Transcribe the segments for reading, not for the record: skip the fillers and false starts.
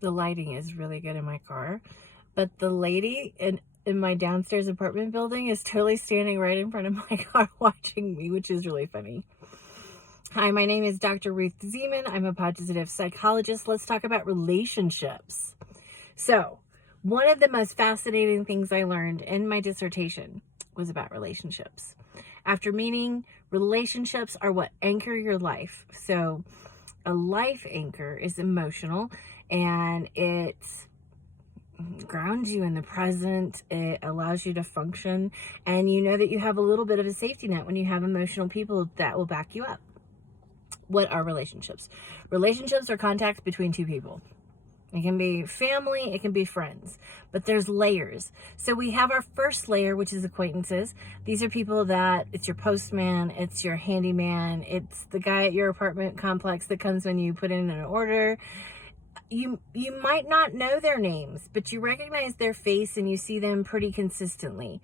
The lighting is really good in my car, but the lady in my downstairs apartment building is totally standing right in front of my car watching me, which is really funny. Hi, my name is Dr. Ruth Zeman. I'm a positive psychologist. Let's talk about relationships. So, one of the most fascinating things I learned in my dissertation was about relationships. After meaning, relationships are what anchor your life. So, a life anchor is emotional, and it grounds you in the present. It allows you to function, and you know that you have a little bit of a safety net when you have emotional people that will back you up. What are relationships? Relationships are contacts between two people. It can be family, it can be friends, but there's layers. So we have our first layer, which is acquaintances. These are people that, it's your postman, it's your handyman, it's the guy at your apartment complex that comes when you put in an order. You might not know their names, but you recognize their face and you see them pretty consistently.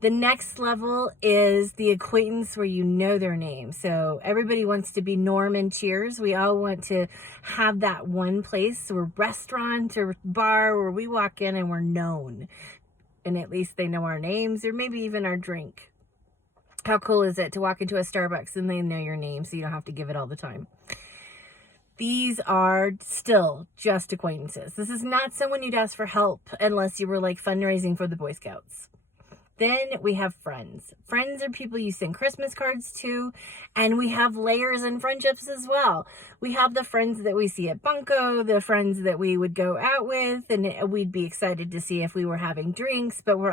The next level is the acquaintance where you know their name. So everybody wants to be Norm and Cheers. We all want to have that one place or restaurant or bar where we walk in and we're known. And at least they know our names or maybe even our drink. How cool is it to walk into a Starbucks and they know your name so you don't have to give it all the time? These are still just acquaintances. This is not someone you'd ask for help unless you were like fundraising for the Boy Scouts. Then we have friends. Friends are people you send Christmas cards to, and we have layers in friendships as well. We have the friends that we see at Bunko, the friends that we would go out with, and we'd be excited to see if we were having drinks, but we're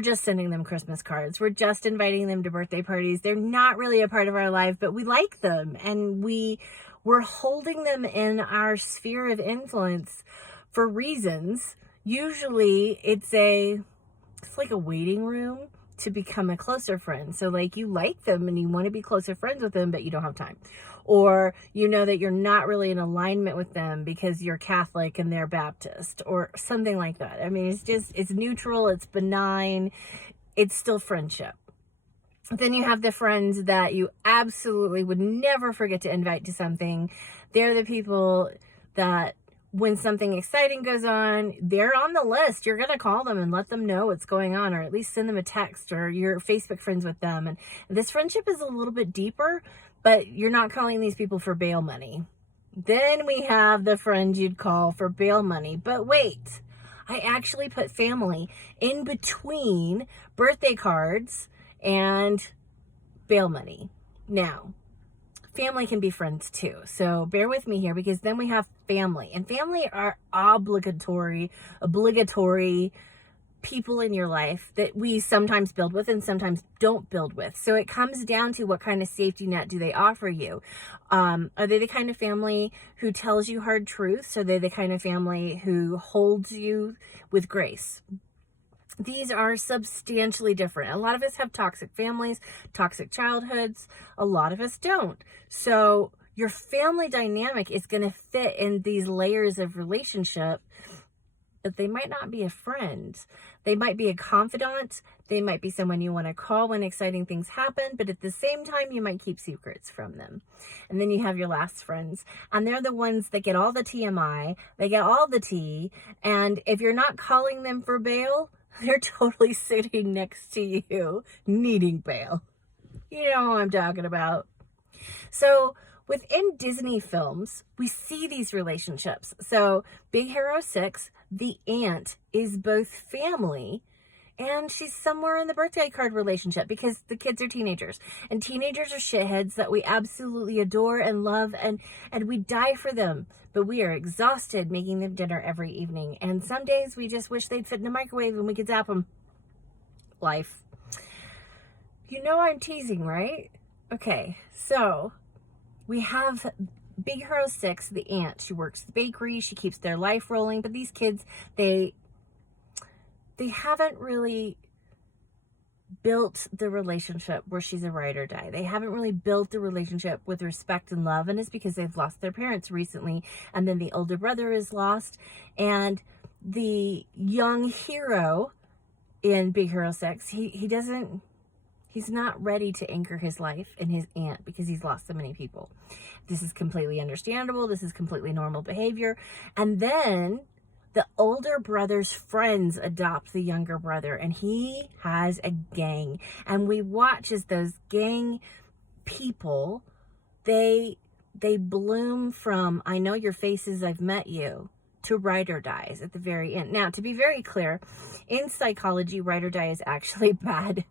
just sending them Christmas cards. We're just inviting them to birthday parties. They're not really a part of our life, but we like them, and we're holding them in our sphere of influence for reasons. Usually it's like a waiting room to become a closer friend. So like you like them and you want to be closer friends with them, but you don't have time. Or you know that you're not really in alignment with them because you're Catholic and they're Baptist or something like that. I mean, it's neutral, it's benign, it's still friendship. Then you have the friends that you absolutely would never forget to invite to something. They're the people that when something exciting goes on, they're on the list. You're going to call them and let them know what's going on, or at least send them a text, or you're Facebook friends with them. And this friendship is a little bit deeper, but you're not calling these people for bail money. Then we have the friends you'd call for bail money. But wait, I actually put family in between birthday cards and bail money. Now, family can be friends too. So bear with me here, because then we have family, and family are obligatory people in your life that we sometimes build with and sometimes don't build with. So it comes down to what kind of safety net do they offer you? Are they the kind of family who tells you hard truths? Are they the kind of family who holds you with grace? These are substantially different. A lot of us have toxic families, toxic childhoods. A lot of us don't. So your family dynamic is going to fit in these layers of relationship, but they might not be a friend. They might be a confidant. They might be someone you want to call when exciting things happen, but at the same time, you might keep secrets from them. And then you have your last friends, and they're the ones that get all the TMI, they get all the tea, and if you're not calling them for bail, they're totally sitting next to you, needing bail. You know who I'm talking about. So within Disney films, we see these relationships. So Big Hero 6, the aunt is both family and she's somewhere in the birthday card relationship because the kids are teenagers. And teenagers are shitheads that we absolutely adore and love, and we die for them. But we are exhausted making them dinner every evening. And some days we just wish they'd fit in the microwave and we could zap them. Life. You know I'm teasing, right? Okay, so we have Big Hero 6, the aunt. She works the bakery. She keeps their life rolling. But these kids, they haven't really built the relationship where she's a ride or die. They haven't really built the relationship with respect and love, and it's because they've lost their parents recently, and then the older brother is lost, and the young hero in Big Hero 6, he doesn't He's not ready to anchor his life in his aunt because he's lost so many people. This is completely understandable. This is completely normal behavior. And then the older brother's friends adopt the younger brother, and he has a gang. And we watch as those gang people, they bloom from, I know your faces, I've met you, to ride or dies at the very end. Now, to be very clear, in psychology, ride or die is actually bad,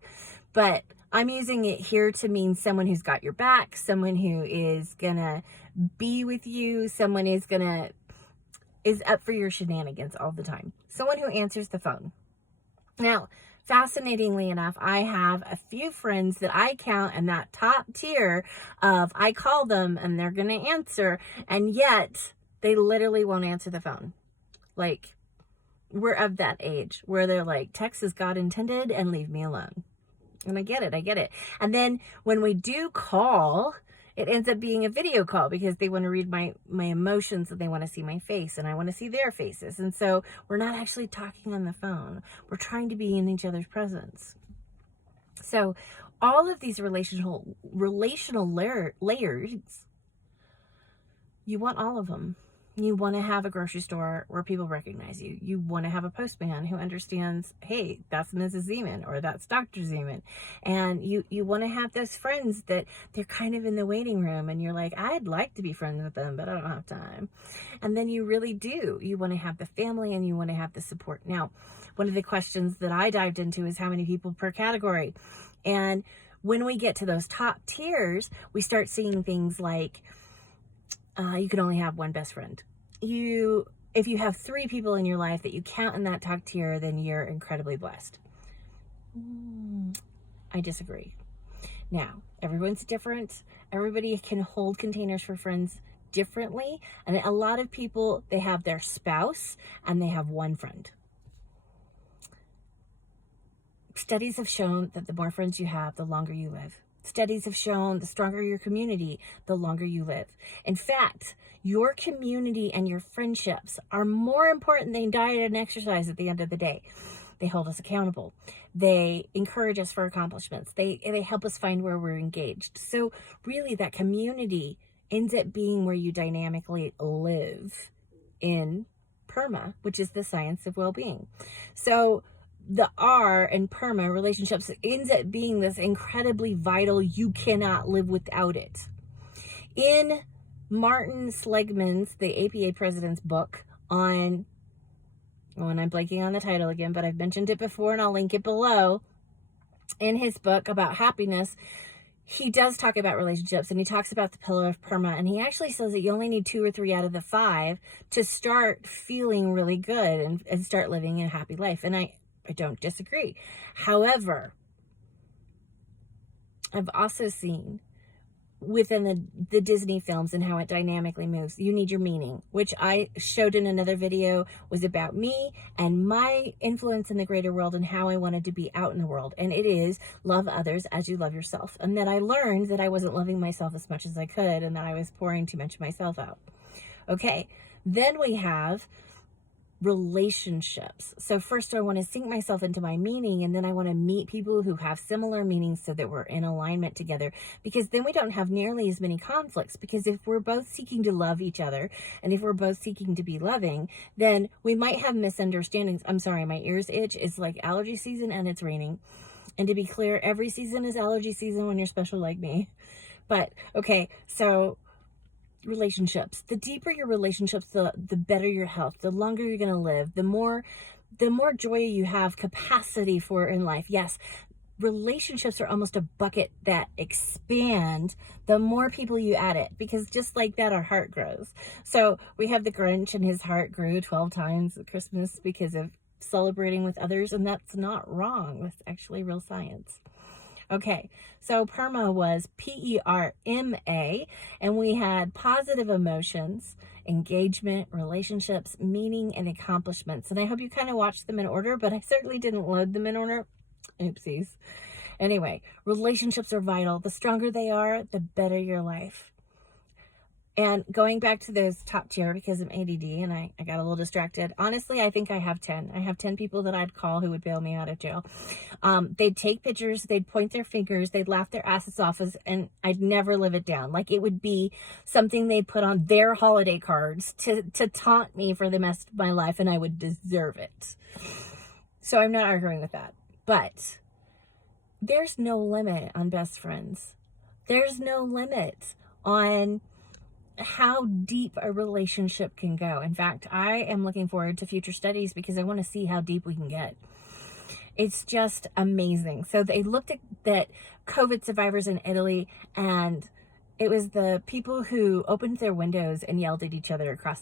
but I'm using it here to mean someone who's got your back, someone who is gonna be with you, someone is up for your shenanigans all the time. Someone who answers the phone. Now, fascinatingly enough, I have a few friends that I count in that top tier of I call them and they're going to answer, and yet they literally won't answer the phone. Like, we're of that age where they're like, text as God intended and leave me alone. And I get it. And then when we do call, it ends up being a video call because they want to read my emotions and they want to see my face and I want to see their faces. And so we're not actually talking on the phone. We're trying to be in each other's presence. So all of these relational layers, you want all of them. You want to have a grocery store where people recognize you. You want to have a postman who understands, hey, that's Mrs. Zeman or that's Dr. Zeman. And you want to have those friends that they're kind of in the waiting room and you're like, I'd like to be friends with them, but I don't have time. And then you really do. You want to have the family and you want to have the support. Now, one of the questions that I dived into is how many people per category. And when we get to those top tiers, we start seeing things like, you can only have one best friend. If you have 3 people in your life that you count in that top tier, then you're incredibly blessed. I disagree. Now, everyone's different. Everybody can hold containers for friends differently. And a lot of people, they have their spouse and they have one friend. Studies have shown that the more friends you have, the longer you live. Studies have shown the stronger your community, the longer you live. In fact, your community and your friendships are more important than diet and exercise at the end of the day. They hold us accountable. They encourage us for accomplishments. They help us find where we're engaged. So really that community ends up being where you dynamically live in PERMA, which is the science of well-being. So the R in PERMA, relationships, ends up being this incredibly vital, you cannot live without it. In Martin Seligman's, the APA president's book on, and I'm blanking on the title again, but I've mentioned it before and I'll link it below. In his book about happiness, he does talk about relationships and he talks about the pillar of PERMA, and he actually says that you only need 2 or 3 out of the 5 to start feeling really good and start living a happy life. And I don't disagree. However, I've also seen within the Disney films and how it dynamically moves, you need your meaning, which I showed in another video, was about me and my influence in the greater world and how I wanted to be out in the world. And it is love others as you love yourself. And that I learned that I wasn't loving myself as much as I could and that I was pouring too much of myself out. Okay, then we have relationships. So first I want to sink myself into my meaning, and then I want to meet people who have similar meanings so that we're in alignment together, because then we don't have nearly as many conflicts. Because if we're both seeking to love each other and if we're both seeking to be loving, then we might have misunderstandings. I'm sorry, my ears itch. It's like allergy season and it's raining. And to be clear, every season is allergy season when you're special like me. But okay, so relationships. The deeper your relationships, the better your health, the longer you're going to live, the more joy you have capacity for in life. Yes, relationships are almost a bucket that expand the more people you add it, because just like that, our heart grows. So we have the Grinch and his heart grew 12 times at Christmas because of celebrating with others, and that's not wrong. That's actually real science. Okay, so PERMA was PERMA, and we had positive emotions, engagement, relationships, meaning, and accomplishments. And I hope you kind of watched them in order, but I certainly didn't load them in order. Oopsies. Anyway, relationships are vital. The stronger they are, the better your life. And going back to those top tier, because I'm ADD and I got a little distracted. Honestly, I think I have 10. I have 10 people that I'd call who would bail me out of jail. They'd take pictures, they'd point their fingers, they'd laugh their asses off, and I'd never live it down. Like, it would be something they'd put on their holiday cards to taunt me for the rest of my life, and I would deserve it. So I'm not arguing with that. But there's no limit on best friends. There's no limit on how deep a relationship can go. In fact, I am looking forward to future studies because I want to see how deep we can get. It's just amazing. So they looked at COVID survivors in Italy, and it was the people who opened their windows and yelled at each other across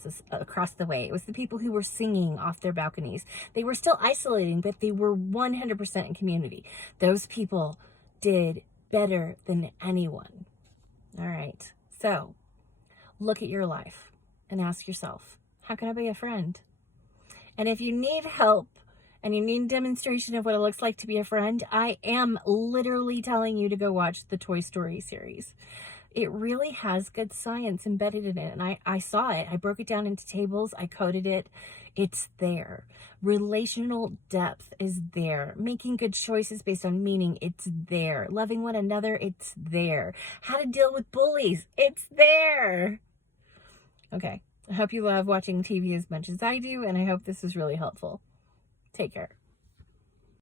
the way. It was the people who were singing off their balconies. They were still isolating, but they were 100% in community. Those people did better than anyone. All right. So look at your life and ask yourself, how can I be a friend? And if you need help and you need a demonstration of what it looks like to be a friend, I am literally telling you to go watch the Toy Story series. It really has good science embedded in it. And I saw it. I broke it down into tables. I coded it. It's there. Relational depth is there. Making good choices based on meaning, it's there. Loving one another, it's there. How to deal with bullies, it's there. Okay. I hope you love watching TV as much as I do, and I hope this is really helpful. Take care.